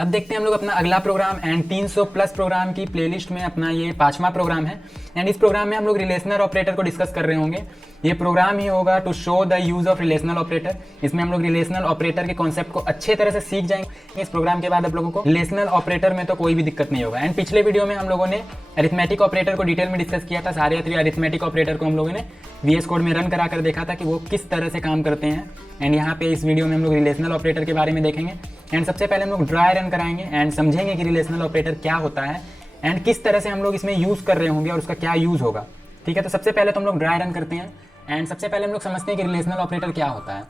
अब देखते हैं हम लोग अपना अगला प्रोग्राम एंड 300 प्लस प्रोग्राम की प्लेलिस्ट में अपना ये 5वां प्रोग्राम है। एंड इस प्रोग्राम में हम लोग रिलेशनल ऑपरेटर को डिस्कस कर रहे होंगे। ये प्रोग्राम ही होगा to show the use of relational operator. इसमें हम लोग रिलेशनल ऑपरेटर के कॉन्सेप्ट को अच्छे तरह से सीख जाएंगे। इस प्रोग्राम के बाद आप लोगों को रिलेशनल ऑपरेटर में तो कोई भी दिक्कत नहीं होगा। एंड पिछले वीडियो में हम लोगों ने अरिथमेटिक ऑपरेटर को डिटेल में डिस्कस किया था। सारे अरिथमेटिक ऑपरेटर को हम लोगों ने VS कोड में रन करा कर देखा था कि वो किस तरह से काम करते हैं। एंड यहाँ पे इस वीडियो में हम लोग रिलेशनल ऑपरेटर के बारे में देखेंगे। एंड सबसे पहले हम लोग ड्राई रन कराएंगे एंड समझेंगे कि रिलेशनल ऑपरेटर क्या होता है एंड किस तरह से हम लोग इसमें यूज कर रहे होंगे और उसका क्या यूज होगा। ठीक है, तो सबसे पहले तो हम लोग ड्राई रन करते हैं एंड सबसे पहले हम लोग समझते हैं कि रिलेशनल ऑपरेटर क्या होता है।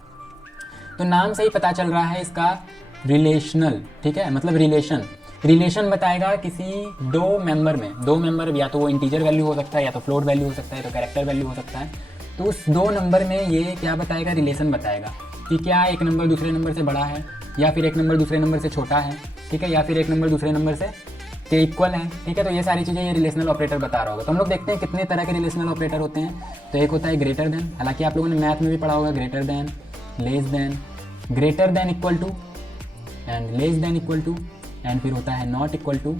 तो नाम से ही पता चल रहा है इसका रिलेशनल, ठीक है, मतलब रिलेशन बताएगा किसी दो मेंबर में। दो मेंबर या तो वो इंटीजर वैल्यू हो सकता है, या तो फ्लोट वैल्यू हो सकता है, तो कैरेक्टर वैल्यू हो सकता है। तो उस दो नंबर में ये क्या बताएगा, रिलेशन बताएगा कि क्या एक नंबर दूसरे नंबर से बड़ा है, या फिर एक नंबर दूसरे नंबर से छोटा है, ठीक है, या फिर एक नंबर दूसरे नंबर से के इक्वल है। ठीक है, तो ये सारी चीज़ें ये रिलेशनल ऑपरेटर बता रहा होगा। तो हम लोग देखते हैं कितने तरह के रिलेशनल ऑपरेटर होते हैं। तो एक होता है ग्रेटर देन, हालांकि आप लोगों ने मैथ में भी पढ़ा होगा, greater than, less than, greater than equal to and less than equal to, and फिर होता है not equal to,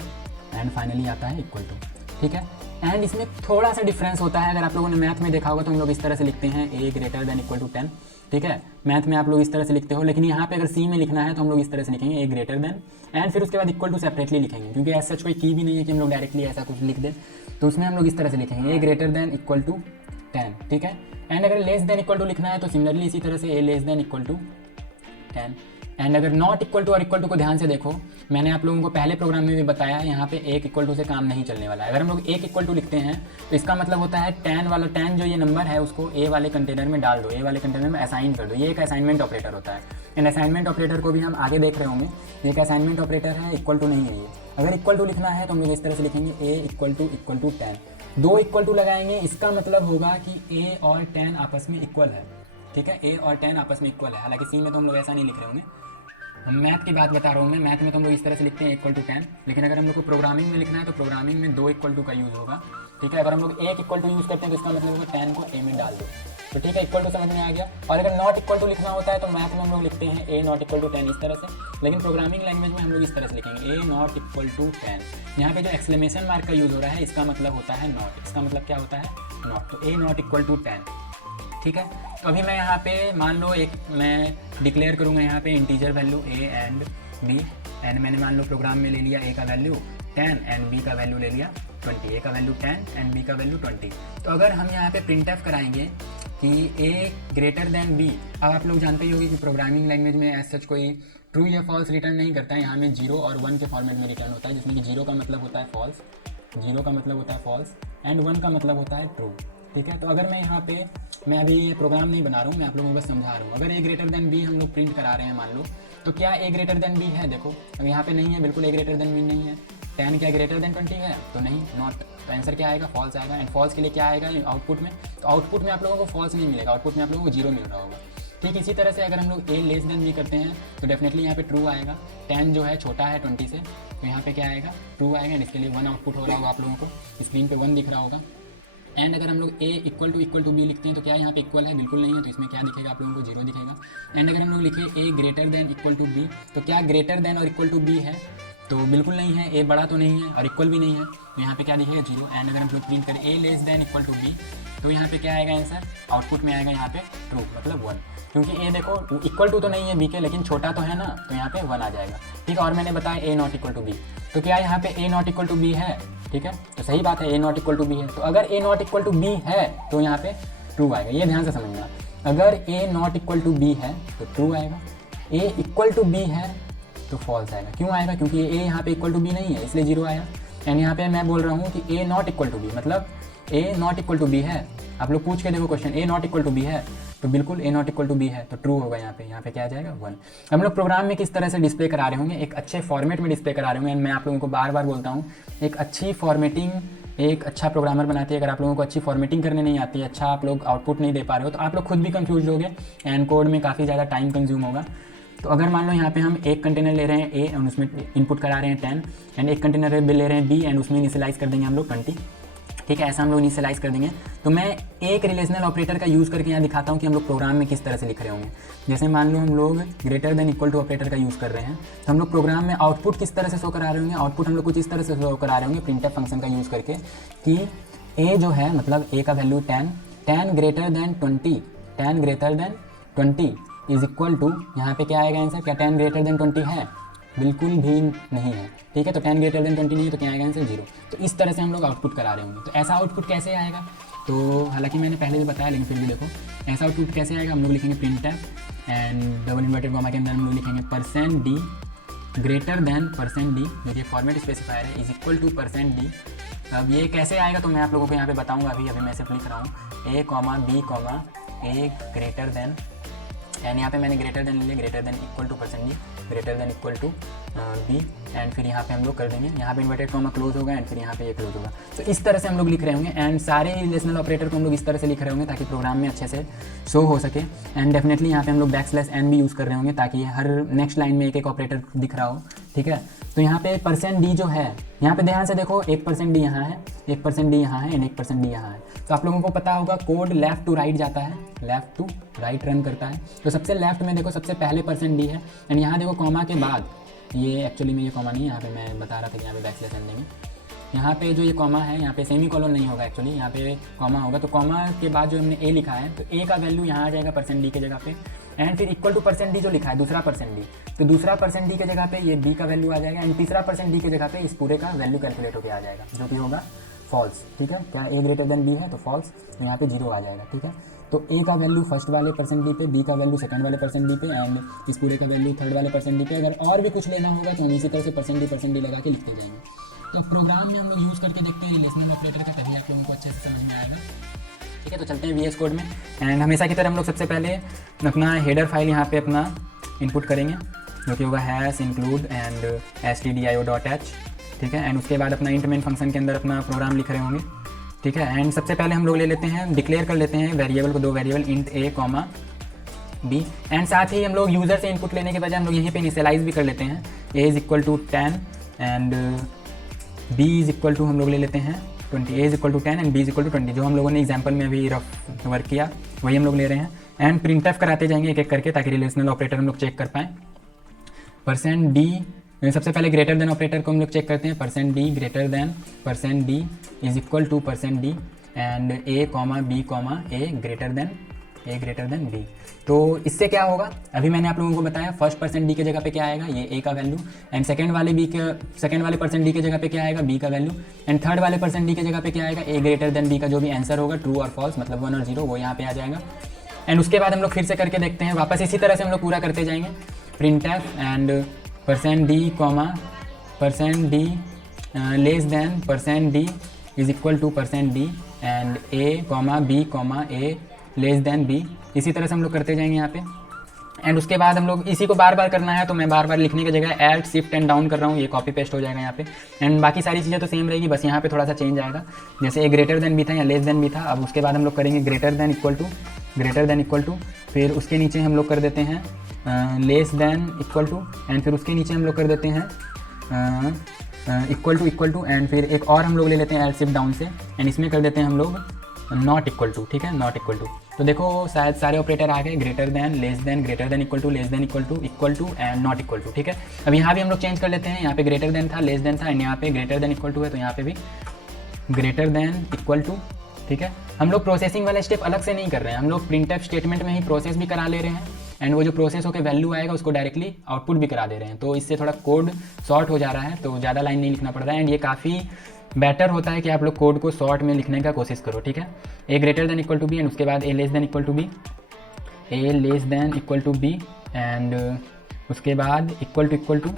and finally आता है इक्वल टू। ठीक है, एंड इसमें थोड़ा सा डिफरेंस होता है। अगर आप लोगों ने मैथ में देखा होगा तो हम लोग इस तरह से लिखते हैं ए ग्रेटर देन इक्वल टू 10। ठीक है, मैथ में आप लोग इस तरह से लिखते हो, लेकिन यहाँ पे अगर सी में लिखना है तो हम लोग इस तरह से लिखेंगे ए ग्रेटर देन, एंड फिर उसके बाद इक्वल टू सेपरेटली लिखेंगे, क्योंकि ऐसा कोई की भी नहीं है कि हम लोग डायरेक्टली ऐसा कुछ लिख दें। तो उसमें हम लोग इस तरह से लिखेंगे ए ग्रेटर देन इक्वल टू 10। ठीक है, एंड अगर लेस देन इक्वल टू लिखना है तो सिमिलरली इसी तरह से A less than equal to 10। And अगर नॉट इक्वल टू और इक्वल टू को ध्यान से देखो, मैंने आप लोगों को पहले प्रोग्राम में भी बताया, यहाँ पे एक इक्वल टू से काम नहीं चलने वाला है। अगर हम लोग एक इक्वल टू लिखते हैं तो इसका मतलब होता है 10 वाला 10 जो ये नंबर है उसको ए वाले कंटेनर में डाल दो, ए वाले कंटेनर में असाइन कर दो। ये एक असाइनमेंट ऑपरेटर होता है। एंड असाइनमेंट ऑपरेटर को भी हम आगे देख रहे होंगे। ये एक असाइनमेंट ऑपरेटर है, इक्वल टू नहीं है ये। अगर इक्वल टू लिखना है तो हम लोग इस तरह से लिखेंगे ए इक्वल टू 10। दो इक्वल टू लगाएंगे, इसका मतलब होगा कि ए और 10 आपस में इक्वल है। ठीक है, ए और 10 आपस में इक्वल है। हालांकि सी में तो हम लोग ऐसा नहीं लिख रहे होंगे, हम मैथ की बात बता रहा हूँ मैं। मैथ में तो हम लोग इस तरह से लिखते हैं इक्वल टू 10, लेकिन अगर हम लोग को प्रोग्रामिंग में लिखना है तो प्रोग्रामिंग में दो इक्वल टू का यूज़ होगा। ठीक है, अगर हम लोग एक इक्वल टू यूज़ करते हैं तो इसका मतलब होगा 10 को ए में डाल दो। तो ठीक है, इक्वल टू समझ में आ गया। और अगर नॉट इक्वल टू लिखना होता है तो मैथ में हम लोग लिखते हैं ए नॉट इक्वल टू 10 इस तरह से, लेकिन प्रोग्रामिंग लैंग्वेज में हम लोग इस तरह से लिखेंगे ए नॉट इक्वल टू 10। यहाँ पे जो एक्सक्लेमेशन मार्क का यूज़ हो रहा है इसका मतलब होता है नॉट। इसका मतलब क्या होता है, नॉट। तो ए नॉट इक्वल टू 10। ठीक है, तो अभी मैं यहाँ पे मान लो एक मैं डिक्लेयर करूँगा यहाँ पे integer value A and B. And मैंने मान लो प्रोग्राम में ले लिया ए का वैल्यू 10 एंड बी का वैल्यू ले लिया 20। ए का वैल्यू 10 एंड बी का वैल्यू 20। तो अगर हम यहाँ पे प्रिंटफ कराएंगे कि ए ग्रेटर देन बी, अब आप लोग जानते ही होंगे कि प्रोग्रामिंग लैंग्वेज में एज सच कोई ट्रू या फॉल्स रिटर्न नहीं करता है। यहाँ में 0 और 1 के फॉर्मेट में रिटर्न होता है, जिसमें कि 0 का मतलब होता है फॉल्स, 0 का मतलब होता है फॉल्स एंड 1 का मतलब होता है ट्रू। ठीक है, तो अगर मैं यहाँ पे मैं अभी ये प्रोग्राम नहीं बना रहा हूँ, मैं आप लोगों को बस समझा रहा हूँ। अगर ए ग्रेटर देन बी हम लोग प्रिंट करा रहे हैं मान लो, तो क्या ए ग्रेटर देन बी है? देखो अब यहाँ पे नहीं है, बिल्कुल ए ग्रेटर देन बी नहीं है। 10 क्या ग्रेटर देन 20 है? तो नहीं, नॉट। तो आंसर क्या आएगा? फॉल्स आएगा। एंड फॉल्स के लिए क्या आएगा आउटपुट में? तो आउटपुट में आप लोगों को फॉल्स नहीं मिलेगा, आउटपुट में आप लोगों को 0 मिल रहा होगा। ठीक, इसी तरह से अगर हम लोग ए लेस देन बी करते हैं तो डेफिनेटली यहाँ पे ट्रू आएगा। 10 जो है छोटा है 20 से, तो यहाँ पे क्या आएगा? ट्रू आएगा। एंड इसके लिए 1 आउटपुट हो रहा होगा, आप लोगों को स्क्रीन पे 1 दिख रहा होगा। एंड अगर हम लोग ए इक्वल टू बी लिखते हैं तो क्या यहाँ पे इक्वल है? बिल्कुल नहीं है, तो इसमें क्या दिखेगा? आप लोगों को 0 दिखेगा। एंड अगर हम लोग लिखे A greater than equal to B, तो क्या ग्रेटर देन और इक्वल टू बी है? तो बिल्कुल नहीं है, ए बड़ा तो नहीं है और इक्वल भी नहीं है, तो यहाँ पे क्या दिखेगा? 0। एंड अगर हम लोग प्रिंट करें A less than equal to B, तो यहाँ पे क्या आएगा आंसर? आउटपुट में आएगा यहाँ पे ट्रू, मतलब 1। क्योंकि ए देखो इक्वल टू तो नहीं है बी के, लेकिन छोटा तो है ना, तो यहाँ पे 1 आ जाएगा। ठीक है, और मैंने बताया ए नॉट इक्वल टू बी, तो क्या यहाँ पे ए नॉट इक्वल टू बी है? ठीक है, तो सही बात है, ए नॉट इक्वल टू बी है। तो अगर ए नॉट इक्वल टू बी है तो यहाँ पे ट्रू आएगा। ये ध्यान से समझना, अगर ए नॉट इक्वल टू बी है तो ट्रू आएगा, ए इक्वल टू बी है तो फॉल्स आएगा। क्यों आएगा? क्योंकि ए यहाँ पे इक्वल टू बी नहीं है, इसलिए 0 आया। एंड यहाँ पे मैं बोल रहा हूँ कि A not equal to B, मतलब A not equal to B है। आप लोग पूछ के देखो question, A not equal to B है, तो बिल्कुल A not equal to B है, तो ट्रू होगा यहाँ पे क्या आ जाएगा? 1। हम लोग प्रोग्राम में किस तरह से डिस्प्ले करा रहे होंगे? एक अच्छे फॉर्मेट में डिस्प्ले करा रहे होंगे। एंड मैं आप लोगों को बार बार बोलता हूँ, एक अच्छी फॉर्मेटिंग एक अच्छा प्रोग्रामर बनाती है। अगर आप लोगों को अच्छी फॉर्मेटिंग करने नहीं आती है, अच्छा आप लोग आउटपुट नहीं दे पा रहे हो, तो आप लोग खुद भी कंफ्यूज होगे एंड कोड में काफ़ी ज़्यादा टाइम कंज्यूम होगा। तो अगर मान लो यहाँ पे हम एक कंटेनर ले रहे हैं ए एंड उसमें इनपुट करा रहे हैं 10, एंड एक कंटेनर ले रहे हैं बी एंड उसमें इनिशियलाइज कर देंगे हम लोग 20। ठीक है, ऐसा हम लोग इनिशियलाइज कर देंगे। तो मैं एक रिलेशनल ऑपरेटर का यूज़ करके यहाँ दिखाता हूँ कि हम लोग प्रोग्राम में किस तरह से लिख रहे होंगे। जैसे मान लो हम लोग greater than equal to operator का यूज़ कर रहे हैं, तो हम लोग प्रोग्राम में आउटपुट किस तरह से शो करा रहे होंगे, आउटपुट हम लोग कुछ इस तरह से शो करा रहे होंगे प्रिंटफ फंक्शन का यूज़ करके कि ए जो है मतलब ए का value 10 greater than 20 is equal to, यहाँ पे क्या आएगा आंसर, क्या 10 ग्रेटर देन 20 है, बिल्कुल भी नहीं है, ठीक है। तो 10 ग्रेटर देन 20 नहीं है तो क्या आएगा आंसर 0। तो इस तरह से हम लोग आउटपुट करा रहे होंगे। तो ऐसा आउटपुट कैसे आएगा, तो हालांकि मैंने पहले भी बताया लेकिन फिर भी देखो ऐसा आउटपुट कैसे आएगा। हम लोग लिखेंगे printf and double inverted comma के अंदर हम लोग लिखेंगे %d ग्रेटर देन %d, जो कि फॉर्मेट स्पेसिफायर है, इज इक्वल टू %d। अब ये कैसे आएगा तो मैं आप लोगों को यहाँ पे बताऊँगा। अभी मैं सिर्फ लिख रहा हूँ a, ग्रेटर देन, एंड यहाँ पे मैंने ग्रेटर देन लिया, greater than equal to %d, greater than equal to b, and फिर यहाँ पे हम लोग कर देंगे, यहाँ पे इन्वर्टेड कॉमा क्लोज होगा एंड फिर यहाँ पे ये क्लोज होगा। तो इस तरह से हम लोग लिख रहे होंगे एंड सारे रिलेशनल ऑपरेटर को हम लोग इस तरह से लिख रहे होंगे ताकि प्रोग्राम में अच्छे से शो हो सके। एंड डेफिनेटली यहाँ पे हम लोग \n भी यूज़ कर रहे होंगे ताकि हर नेक्स्ट लाइन में एक एक ऑपरेटर दिख रहा हो, ठीक है। तो यहाँ पे %d जो है, यहाँ पे ध्यान से देखो 1% d यहाँ है, 1% d यहाँ है एंड 1% d यहाँ है। तो आप लोगों को पता होगा कोड लेफ्ट टू राइट जाता है, लेफ्ट टू राइट रन करता है। तो सबसे लेफ्ट में देखो सबसे पहले %d है एंड यहाँ देखो कॉमा के बाद, ये एक्चुअली में ये कॉमा नहीं है, यहाँ पे मैं बता रहा था कि यहाँ पे \n देंगे। यहाँ पे जो ये कॉमा है यहाँ पे सेमी कॉलन नहीं होगा, एक्चुअली यहाँ पे कॉमा होगा। तो कॉमा के बाद जो हमने a लिखा है तो a का वैल्यू यहाँ आ जाएगा %d के जगह पे, एंड फिर इक्वल टू %d जो लिखा है दूसरा %d, तो दूसरा %d के जगह पे ये b का वैल्यू आ जाएगा एंड तीसरा %d के जगह पे इस पूरे का वैल्यू कैलकुलेट होकर आ जाएगा जो कि होगा फॉल्स, ठीक है। क्या a ग्रेटर देन b है तो फॉल्स, तो यहाँ पे 0 आ जाएगा, ठीक है। तो a का वैल्यू फर्स्ट वाले %d पे, b का वैल्यू सेकंड वाले %d पे एंड इस पूरे का वैल्यू थर्ड वाले %d पे। अगर और भी कुछ लेना होगा तो हम इसी तरह से %d लगा के लिखते जाएंगे। तो प्रोग्राम में हम लोग यूज़ करके देखते हैं रिलेशनल ऑपरेटर का, तभी आप लोगों को अच्छे से समझ में आएगा, ठीक है। तो चलते हैं VS कोड में एंड हमेशा की तरह हम लोग सबसे पहले अपना हेडर फाइल यहाँ पे अपना इनपुट करेंगे जो कि होगा #include एंड stdio.h, ठीक है। एंड उसके बाद अपना इंट मेन फंक्शन के अंदर अपना प्रोग्राम लिख रहे होंगे, ठीक है। एंड सबसे पहले हम लोग ले लेते हैं, डिक्लेयर कर लेते हैं वेरिएबल को, 2 variable int a, b, and साथ ही हम लोग यूज़र से इनपुट लेने के बजाय हम लोग यहीं पे इनिशियलाइज भी कर लेते हैं। a is equal to 10 and b is equal to हम लोग ले लेते हैं 20, a is equal to 10 and b is equal to 20, जो हम लोगों ने एग्जाम्पल में अभी रफ वर्क किया वही हम लोग ले रहे हैं। एंड प्रिंटफ कराते जाएंगे एक एक करके ताकि रिलेशनल ऑपरेटर हम लोग चेक कर पाएँ। %d, सबसे पहले ग्रेटर देन ऑपरेटर को हम लोग चेक करते हैं, %d greater than %d is equal to %d and a, b, a greater than b। तो इससे क्या होगा, अभी मैंने आप लोगों को बताया फर्स्ट %d के जगह पे क्या आएगा, ये a का वैल्यू, एंड सेकंड वाले %d के जगह पे क्या आएगा, b का वैल्यू, एंड थर्ड वाले %d के जगह पे क्या आएगा, a ग्रेटर देन b का जो भी आंसर होगा ट्रू और फॉल्स मतलब 1 और 0 वो यहाँ पे आ जाएगा। एंड उसके बाद हम लोग फिर से करके देखते हैं, वापस इसी तरह से हम लोग पूरा करते जाएंगे। Printf and %d less than %d is equal to %d and a, b, a less than b, इसी तरह से हम लोग करते जाएंगे यहाँ पे। एंड उसके बाद हम लोग इसी को बार बार करना है, तो मैं बार बार लिखने की जगह Alt Shift एंड डाउन कर रहा हूँ, ये कॉपी पेस्ट हो जाएगा यहाँ पे। एंड बाकी सारी चीज़ें तो सेम रहेगी, बस यहाँ पे थोड़ा सा चेंज आएगा, जैसे a ग्रेटर देन b था या लेस देन b था। अब उसके बाद हम लोग करेंगे ग्रेटर देन इक्वल टू, फिर उसके नीचे हम लोग कर देते हैं less than equal to, and फिर उसके नीचे हम लोग कर देते हैं इक्वल टू एंड फिर एक और हम लोग ले लेते हैं Alt Shift डाउन से एंड इसमें कर देते हैं हम लोग नॉट इक्वल टू, ठीक है, नॉट इक्वल टू। तो देखो शायद सारे ऑपरेटर आ गए, greater than, less than, greater than equal to, less than equal to and not equal to, ठीक है। अब यहाँ भी हम लोग चेंज कर लेते हैं, यहाँ पे ग्रेटर देन था, लेस देन था एंड यहाँ पे ग्रेटर देन इक्वल टू है, तो यहाँ पे भी ग्रेटर देन इक्वल टू, ठीक है। हम लोग प्रोसेसिंग वाला स्टेप अलग से नहीं कर रहे हैं, हम लोग प्रिंटफ स्टेटमेंट में ही प्रोसेस भी करा ले रहे हैं एंड वो जो प्रोसेस होकर वैल्यू आएगा उसको डायरेक्टली आउटपुट भी करा दे रहे हैं। तो इससे थोड़ा कोड शॉर्ट हो जा रहा है, तो ज़्यादा लाइन नहीं लिखना पड़ रहा है एंड ये काफ़ी बेटर होता है कि आप लोग कोड को शॉर्ट में लिखने का कोशिश करो, ठीक है। a greater than equal to B and उसके बाद a less than equal to B, a less than equal to B and उसके बाद इक्वल टू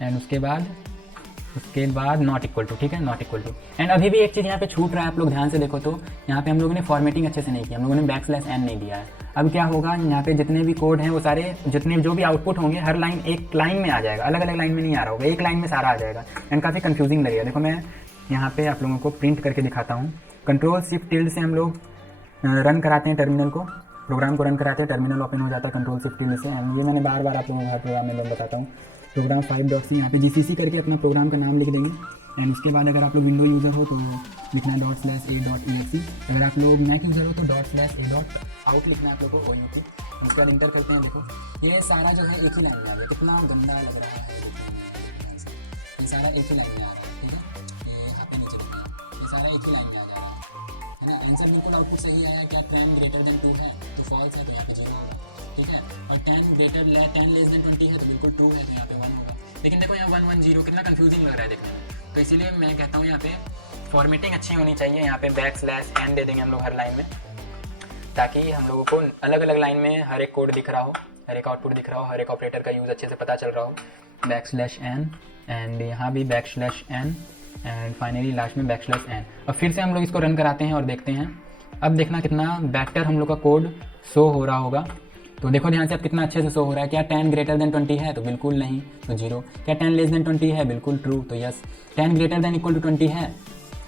एंड उसके बाद नॉट इक्वल टू, ठीक है, नॉट इक्वल टू। एंड अभी भी एक चीज़ यहाँ पे छूट रहा है, आप लोग ध्यान से देखो तो यहाँ पे हम लोगों ने फॉर्मेटिंग अच्छे से नहीं किया, हम लोगों ने \n नहीं दिया है। अब क्या होगा, यहाँ पे जितने भी कोड हैं वो सारे जितने जो भी आउटपुट होंगे हर लाइन एक लाइन में आ जाएगा, अलग अलग लाइन में नहीं आ रहा होगा, एक लाइन में सारा आ जाएगा एंड काफ़ी कन्फ्यूजिंग लगेगा। देखो मैं यहाँ पे आप लोगों को प्रिंट करके दिखाता हूँ, Ctrl+Shift से हम लोग रन कराते हैं टर्मिनल को, प्रोग्राम को रन कराते हैं, टर्मिनल ओपन हो जाता है Ctrl+Shift से। एंड ये मैंने बार बार आप लोगों को हर प्रोग्राम में बताता हूँ, प्रोग्राम 5.c यहाँ पे GCC करके अपना प्रोग्राम का नाम लिख देंगे एंड उसके बाद अगर आप लोग विंडो यूज़र हो तो लिखना ./a.exe, अगर आप लोग मैक यूज़र हो तो ./a.out लिखना है आप लोग को OUT। उसके बाद इंटर करते हैं। देखो ये सारा जो है एक ही लाइन में आ रहा है, कितना गंदा लग रहा है ये सारा एक ही लाइन में आ रहा है, ठीक है। ये यहाँ पे नीचे देखिए ये सारा एक ही लाइन में आ जा रहा है ना। आंसर बिल्कुल आउटपुट सही आया। क्या 10 ग्रेटर देन 2 है तो फॉल्स है, तो यहाँ पे 0 होगा, ठीक है। और 10 लेस देन 20 है तो बिल्कुल ट्रू है, तो यहाँ पे 1 होगा। लेकिन देखो यहाँ 1 1 0 कितना कंफ्यूजिंग लग रहा है देखने में, तो इसीलिए मैं कहता हूँ यहाँ पे फॉर्मेटिंग अच्छी होनी चाहिए। यहाँ पे \n दे देंगे हम लोग हर लाइन में, ताकि हम लोगों को अलग अलग लाइन में हर एक कोड दिख रहा हो, हर एक आउटपुट दिख रहा हो, हर एक ऑपरेटर का यूज़ अच्छे से पता चल रहा हो। \n एंड यहाँ भी \n एंड फाइनली लास्ट में \n। अब फिर से हम लोग इसको रन कराते हैं और देखते हैं। अब देखना कितना बेटर हम लोग का कोड शो हो रहा होगा। तो देखो ध्यान से अब कितना अच्छे से शो हो रहा है। क्या 10 ग्रेटर देन 20 है तो बिल्कुल नहीं, तो 0। क्या 10 लेस देन 20 है, बिल्कुल ट्रू, तो yes. 10 greater than equal to 20 है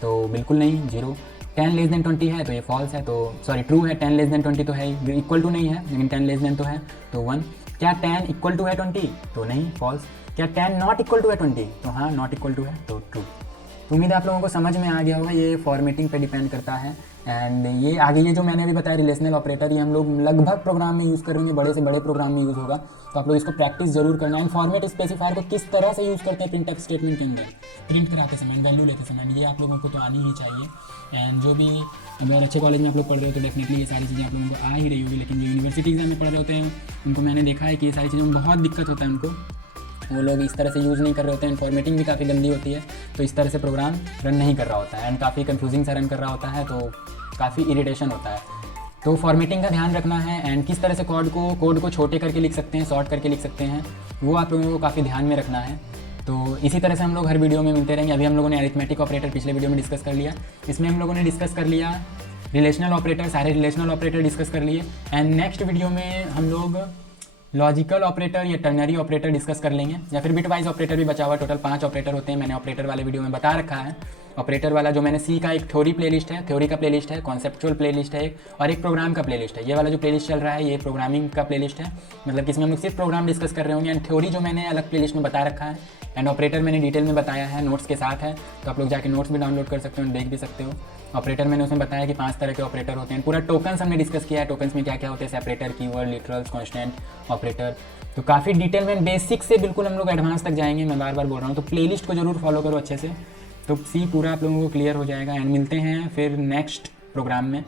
तो बिल्कुल नहीं, 0। 10 लेस देन 20 है तो ये फॉल्स है, तो सॉरी ट्रू है। 10 लेस देन 20 तो है, इक्वल टू नहीं है, लेकिन 10 लेस देन तो है, तो 1। क्या 10 इक्वल टू है 20 तो नहीं, फॉल्स। क्या 10 नॉट इक्वल टू है 20 तो हाँ, नॉट इक्वल टू है, तो ट्रू। तो उम्मीद है आप लोगों को समझ में आ गया होगा। ये फॉर्मेटिंग पे डिपेंड करता है। एंड ये आगे ये जो मैंने अभी बताया रिलेशनल ऑपरेटर, ये हम लोग लगभग प्रोग्राम में यूज़ करेंगे, बड़े से बड़े प्रोग्राम में यूज़ होगा, तो आप लोग इसको प्रैक्टिस जरूर करना है। फॉर्मेट स्पेसिफायर को किस तरह से यूज़ करते हैं प्रिंटफ स्टेटमेंट के अंदर, प्रिंट कराते समय, वैल्यू लेते समय, ये आप लोगों को तो आनी ही चाहिए। एंड जो भी अगर अच्छे कॉलेज में आप लोग पढ़ रहे हो तो डेफिनेटली ये सारी चीज़ें आप लोगों को आ ही रही होगी। लेकिन जो यूनिवर्सिटी एग्जाम में पढ़ रहे होते हैं उनको मैंने देखा है कि ये सारी चीज़ों में बहुत दिक्कत होता है उनको, वो लोग इस तरह से यूज़ नहीं कर रहे होते हैं। फॉर्मेटिंग भी काफ़ी गंदी होती है, तो इस तरह से प्रोग्राम रन नहीं कर रहा होता है एंड काफ़ी कंफ्यूजिंग सा रन कर रहा होता है, तो काफ़ी इरिटेशन होता है। तो फॉर्मेटिंग का ध्यान रखना है एंड किस तरह से कोड को छोटे करके लिख सकते हैं, शॉर्ट करके लिख सकते हैं, वो आप लोगों को काफ़ी ध्यान में रखना है। तो इसी तरह से हम लोग हर वीडियो में मिलते रहेंगे। अभी हम लोगों ने अरिथमेटिक ऑपरेटर पिछले वीडियो में डिस्कस कर लिया, इसमें हम लोगों ने डिस्कस कर लिया रिलेशनल ऑपरेटर, सारे रिलेशनल ऑपरेटर डिस्कस कर लिए। एंड नेक्स्ट वीडियो में हम लोग लॉजिकल ऑपरेटर या टर्नरी ऑपरेटर डिस्कस कर लेंगे, या फिर बिटवाइज ऑपरेटर भी बचा हुआ। टोटल 5 ऑपरेटर होते हैं, मैंने ऑपरेटर वाले वीडियो में बता रखा है। ऑपरेटर वाला जो मैंने सी का एक थ्योरी प्लेलिस्ट है, थ्योरी का प्लेलिस्ट है, कॉन्सेप्चुअल प्लेलिस्ट है और एक प्रोग्राम का प्लेलिस्ट है। ये वाला जो प्लेलिस्ट चल रहा है ये प्रोग्रामिंग का प्लेलिस्ट है, मतलब कि इसमें हम लोग सिर्फ प्रोग्राम डिस्कस कर रहे होंगे। एंड थ्योरी जो मैंने अलग प्लेलिस्ट में बता रखा है, एंड ऑपरेटर मैंने डिटेल में बताया है, नोट्स के साथ है, तो आप लोग जाके नोट्स भी डाउनलोड कर सकते हो, देख भी सकते हो। ऑपरेटर मैंने उसमें बताया कि 5 तरह के ऑपरेटर होते हैं। पूरा टोकन्स हमने डिस्कस किया है, टोकन्स में क्या क्या होते हैं, separator, keyword, literals, constant, operator. तो काफ़ी डिटेल में बेसिक से बिल्कुल हम लोग एडवांस तक जाएंगे, मैं बार बार बोल रहा हूँ। तो प्लेलिस्ट को जरूर फॉलो करो अच्छे से, तो सी पूरा आप लोगों को क्लियर हो जाएगा। एंड मिलते हैं फिर नेक्स्ट प्रोग्राम में।